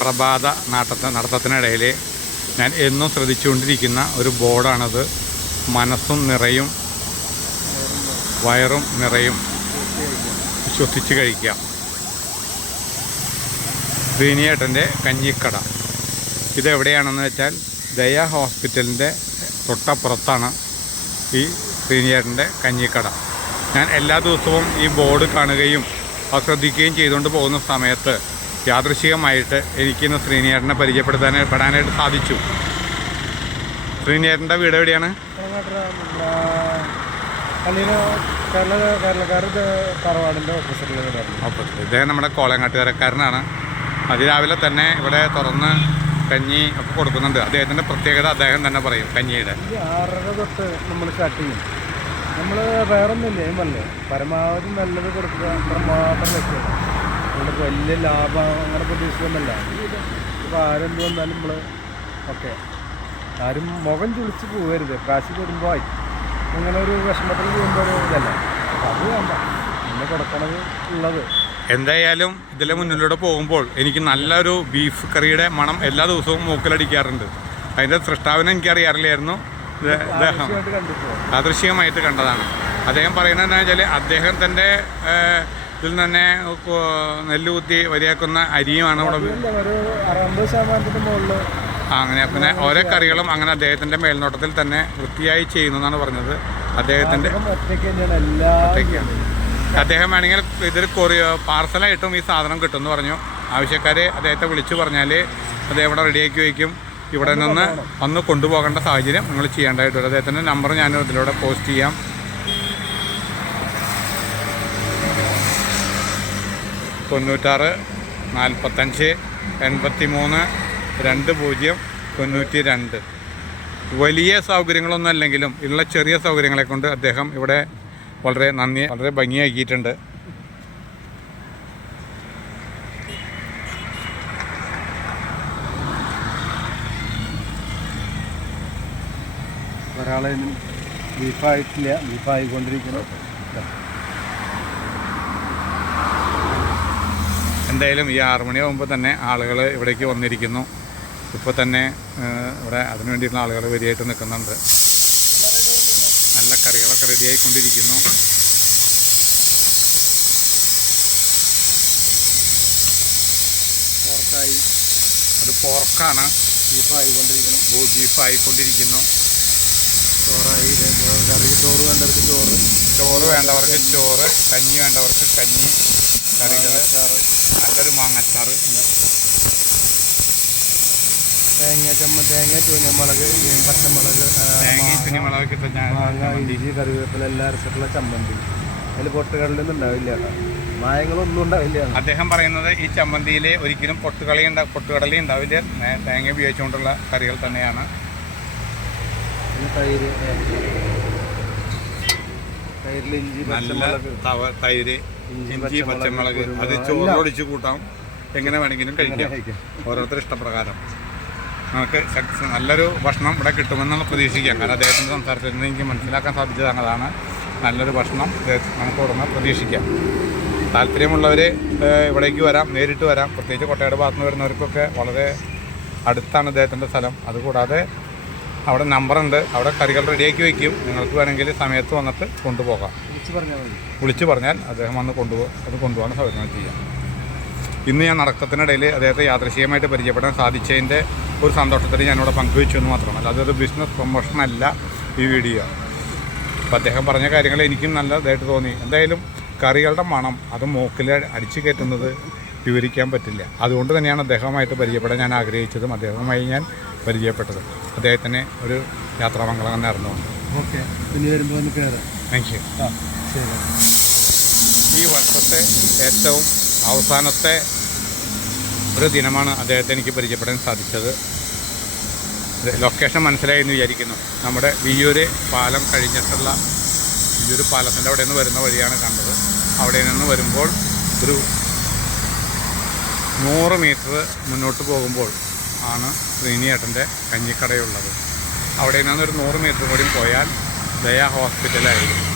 പ്രഭാത നാട്ട നടത്തത്തിനിടയിൽ ഞാൻ എന്നും ശ്രദ്ധിച്ചുകൊണ്ടിരിക്കുന്ന ഒരു ബോർഡാണത്. മനസ്സും നിറയും വയറും നിറയും. ശ്വസിച്ച് കഴിക്കാം. ശ്രീനിയേട്ടന്റെ കഞ്ഞിക്കട. ഇതെവിടെയാണെന്ന് വെച്ചാൽ ദയ ഹോസ്പിറ്റലിന്റെ തൊട്ടപ്പുറത്താണ് ഈ ശ്രീനിയേട്ടന്റെ കഞ്ഞിക്കട. ഞാൻ എല്ലാ ദിവസവും ഈ ബോർഡ് കാണുകയും അത് ശ്രദ്ധിക്കുകയും ചെയ്തുകൊണ്ട് പോകുന്ന സമയത്ത് യാദൃശികമായിട്ട് എനിക്കിന്ന് ശ്രീനിയേട്ടനെ പരിചയപ്പെടുത്താൻ പെടാനായിട്ട് സാധിച്ചു. ശ്രീനിയേട്ടന്റെ വീട് എവിടെയാണ്? ഓപ്പോസിറ്റ്. ഇദ്ദേഹം നമ്മുടെ കോളങ്ങാട്ടുകാരക്കാരനാണ്. അതിരാവിലെ തന്നെ ഇവിടെ തുറന്ന് കഞ്ഞി ഒക്കെ കൊടുക്കുന്നുണ്ട്. അദ്ദേഹത്തിന്റെ പ്രത്യേകത അദ്ദേഹം തന്നെ പറയും കഞ്ഞിയുടെ. നമ്മൾ സ്റ്റാർട്ട് ചെയ്യും നമ്മൾ പരമാവധി നല്ലത് കൊടുക്കുക മാത്രം അതുകൊണ്ട് വലിയ ലാഭം അങ്ങനെ പ്രതീക്ഷിക്കുന്നില്ല ഇപ്പോൾ ആരെന്ത് വന്നാലും നമ്മൾ ഓക്കെ. ആരും മുഖം ചുളിച്ച് പോകരുത് കാശ് തരുമ്പോൾ ആയി അങ്ങനെ ഒരു വിഷമത്തിൽ ചെയ്യുമ്പോൾ ഒരു ഇതല്ല. അത് വേണ്ട. പിന്നെ കൊടുക്കണത് ഉള്ളത്. എന്തായാലും ഇതിലെ മുന്നിലൂടെ പോകുമ്പോൾ എനിക്ക് നല്ലൊരു ബീഫ് കറിയുടെ മണം എല്ലാ ദിവസവും മൂക്കിലടിക്കാറുണ്ട്. അതിന്റെ സൃഷ്ടാവിനെ എനിക്കറിയാറില്ലായിരുന്നു അദൃശ്യമായിട്ട് കണ്ടതാണ്. അദ്ദേഹം പറയുന്നത് എന്താണെന്ന് വെച്ചാൽ അദ്ദേഹം തന്റെ ഇതിൽ തന്നെ നെല്ല് കുത്തി വരിയാക്കുന്ന അരിയുമാണ് ഇവിടെ. അങ്ങനെ പിന്നെ ഓരോ കറികളും അങ്ങനെ അദ്ദേഹത്തിന്റെ മേൽനോട്ടത്തിൽ തന്നെ വൃത്തിയായി ചെയ്യുന്നു എന്നാണ് പറഞ്ഞത്. അദ്ദേഹത്തിന്റെ ഒറ്റയ്ക്കാണ്. അദ്ദേഹം വേണമെങ്കിൽ ഇതൊരു കൊറിയ പാർസലായിട്ടും ഈ സാധനം കിട്ടുമെന്ന് പറഞ്ഞു. ആവശ്യക്കാരെ അദ്ദേഹത്തെ വിളിച്ചു പറഞ്ഞാൽ അദ്ദേഹം ഇവിടെ റെഡിയാക്കി വയ്ക്കും. ഇവിടെ നിന്ന് വന്ന് കൊണ്ടുപോകേണ്ട സാഹചര്യം നിങ്ങൾ ചെയ്യേണ്ടതായിട്ട് വരും അദ്ദേഹത്തിന്റെ നമ്പർ ഞാൻ ഇതിലൂടെ പോസ്റ്റ് ചെയ്യാം. തൊണ്ണൂറ്റാറ് നാൽപ്പത്തഞ്ച് എൺപത്തി മൂന്ന് രണ്ട് പൂജ്യം തൊണ്ണൂറ്റി രണ്ട് വലിയ സൗകര്യങ്ങളൊന്നും അല്ലെങ്കിലും ഉള്ള ചെറിയ സൗകര്യങ്ങളെ കൊണ്ട് അദ്ദേഹം ഇവിടെ വളരെ നന്ദി വളരെ ഭംഗിയാക്കിയിട്ടുണ്ട്. ഒരാളെ ബീഫായിട്ടില്ല ബീഫായിക്കൊണ്ടിരിക്കണം എന്തായാലും ഈ ആറു മണിയാകുമ്പോൾ തന്നെ ആളുകൾ ഇവിടേക്ക് വന്നിരിക്കുന്നു. ഇപ്പോൾ തന്നെ ഇവിടെ അതിനു വേണ്ടിയിട്ടുള്ള ആളുകൾ വരിയായിട്ട് നിൽക്കുന്നുണ്ട്. നല്ല കറികളൊക്കെ റെഡിയായിക്കൊണ്ടിരിക്കുന്നു. പോർക്കായി. അത് പോർക്കാണ്. ബീഫായിക്കൊണ്ടിരിക്കുന്നു. ബീഫായിക്കൊണ്ടിരിക്കുന്നു. ചോറായി. കറി ചോറ് വേണ്ടവർക്ക് ചോറ്. ചോറ് വേണ്ടവർക്ക് ചോറ് കഞ്ഞി വേണ്ടവർക്ക് കഞ്ഞി. കറികൾ നല്ലൊരു മാങ്ങച്ചാറ്. തേങ്ങ ചമ്മ തേങ്ങ ചൂനമുളക് പച്ചമുളക് തേങ്ങ തേങ്ങയും മാങ്ങ, ഇഞ്ചി കറിവേപ്പില എല്ലാം അരച്ചിട്ടുള്ള ചമ്മന്തി. അതിൽ പൊട്ടുകളിലൊന്നും ഉണ്ടാവില്ല മായങ്ങളൊന്നും ഉണ്ടാവില്ല അദ്ദേഹം പറയുന്നത് ഈ ചമ്മന്തിയിൽ ഒരിക്കലും പൊട്ടുകളി ഉണ്ടാ പൊട്ടുകടലി ഉണ്ടാവില്ല. തേങ്ങ ഉപയോഗിച്ചുകൊണ്ടുള്ള കറികൾ തന്നെയാണ്. തൈര്. തൈരിൽ ഇഞ്ചി പച്ചമുളക്. തൈര് ഇഞ്ചി, പച്ചമുളക്, അത് കുരുമുളക് ചോറ് എല്ലാം. ഒടിച്ച് കൂട്ടാം. എങ്ങനെ വേണമെങ്കിലും കഴിക്കാം. ഓരോരുത്തർ ഇഷ്ടപ്രകാരം. നമുക്ക് നല്ലൊരു ഭക്ഷണം ഇവിടെ കിട്ടുമെന്നാണ് പ്രതീക്ഷിക്കാം. കാരണം അദ്ദേഹത്തിന്റെ സംസാരത്തിൽ നിന്ന് എനിക്ക് മനസ്സിലാക്കാൻ സാധിച്ചത് അതാണ്. നല്ലൊരു ഭക്ഷണം നമുക്ക് ഉടനെ പ്രതീക്ഷിക്കാം. താല്പര്യമുള്ളവർ ഇവിടേക്ക് വരാം. നേരിട്ട് വരാം. പ്രത്യേകിച്ച് കൊട്ടയുടെ ഭാഗത്ത് നിന്ന് വരുന്നവർക്കൊക്കെ വളരെ അടുത്താണ് അദ്ദേഹത്തിന്റെ സ്ഥലം. അതുകൂടാതെ അവിടെ നമ്പറുണ്ട് അവിടെ കറികൾ റെഡിയാക്കി വയ്ക്കും നിങ്ങൾക്ക് വേണമെങ്കിൽ സമയത്ത് വന്നിട്ട് കൊണ്ടുപോകാം. വിളിച്ച് പറഞ്ഞാൽ അദ്ദേഹം വന്ന് കൊണ്ടുപോകും അത് കൊണ്ടുപോകാൻ സൗകര്യങ്ങൾ ചെയ്യാം. ഇന്ന് ഞാൻ നടക്കത്തിനിടയിൽ അദ്ദേഹത്തെ യാദൃശികമായിട്ട് പരിചയപ്പെടാൻ സാധിച്ചതിന്റെ ഒരു സന്തോഷത്തിൽ ഞാനിവിടെ പങ്കുവെച്ചു എന്ന് മാത്രമല്ല അതൊരു ബിസിനസ് പ്രൊമോഷൻ അല്ല ഈ വീഡിയോ അപ്പം അദ്ദേഹം പറഞ്ഞ കാര്യങ്ങൾ എനിക്കും നല്ലതായിട്ട് തോന്നി. എന്തായാലും കറികളുടെ മണം അത് മൂക്കിൽ അടിച്ചു കയറ്റുന്നത് വിവരിക്കാൻ പറ്റില്ല. അതുകൊണ്ട് തന്നെയാണ് അദ്ദേഹവുമായിട്ട് പരിചയപ്പെടാൻ ഞാൻ ആഗ്രഹിച്ചതും അദ്ദേഹവുമായി ഞാൻ പരിചയപ്പെട്ടത്. അദ്ദേഹത്തിന് ഒരു യാത്രാമംഗളം നേർന്നുകൊണ്ട്. ഓക്കെ. പിന്നെ വരുമ്പോൾ ഒന്ന് കയറാം താങ്ക് യു ശരി. ഈ വർഷത്തെ ഏറ്റവും അവസാനത്തെ ഒരു ദിനമാണ് അദ്ദേഹത്തെ എനിക്ക് പരിചയപ്പെടാൻ സാധിച്ചത്. ലൊക്കേഷൻ മനസ്സിലായി എന്ന് വിചാരിക്കുന്നു. നമ്മുടെ വിയൂര് പാലം കഴിഞ്ഞിട്ടുള്ള വിയൂര് പാലത്തിന്റെ അവിടെ നിന്ന് വരുന്ന വഴിയാണ് കണ്ടത്. അവിടെ നിന്ന് വരുമ്പോൾ ഒരു നൂറ് മീറ്റർ മുന്നോട്ട് പോകുമ്പോൾ ആണ് ശ്രീനിയേട്ടന്റെ കഞ്ഞിക്കടയുള്ളത്. അവിടെ നിന്ന് ഒരു നൂറ് മീറ്റർ കൂടി പോയാൽ ദയ ഹോസ്പിറ്റലായിരിക്കും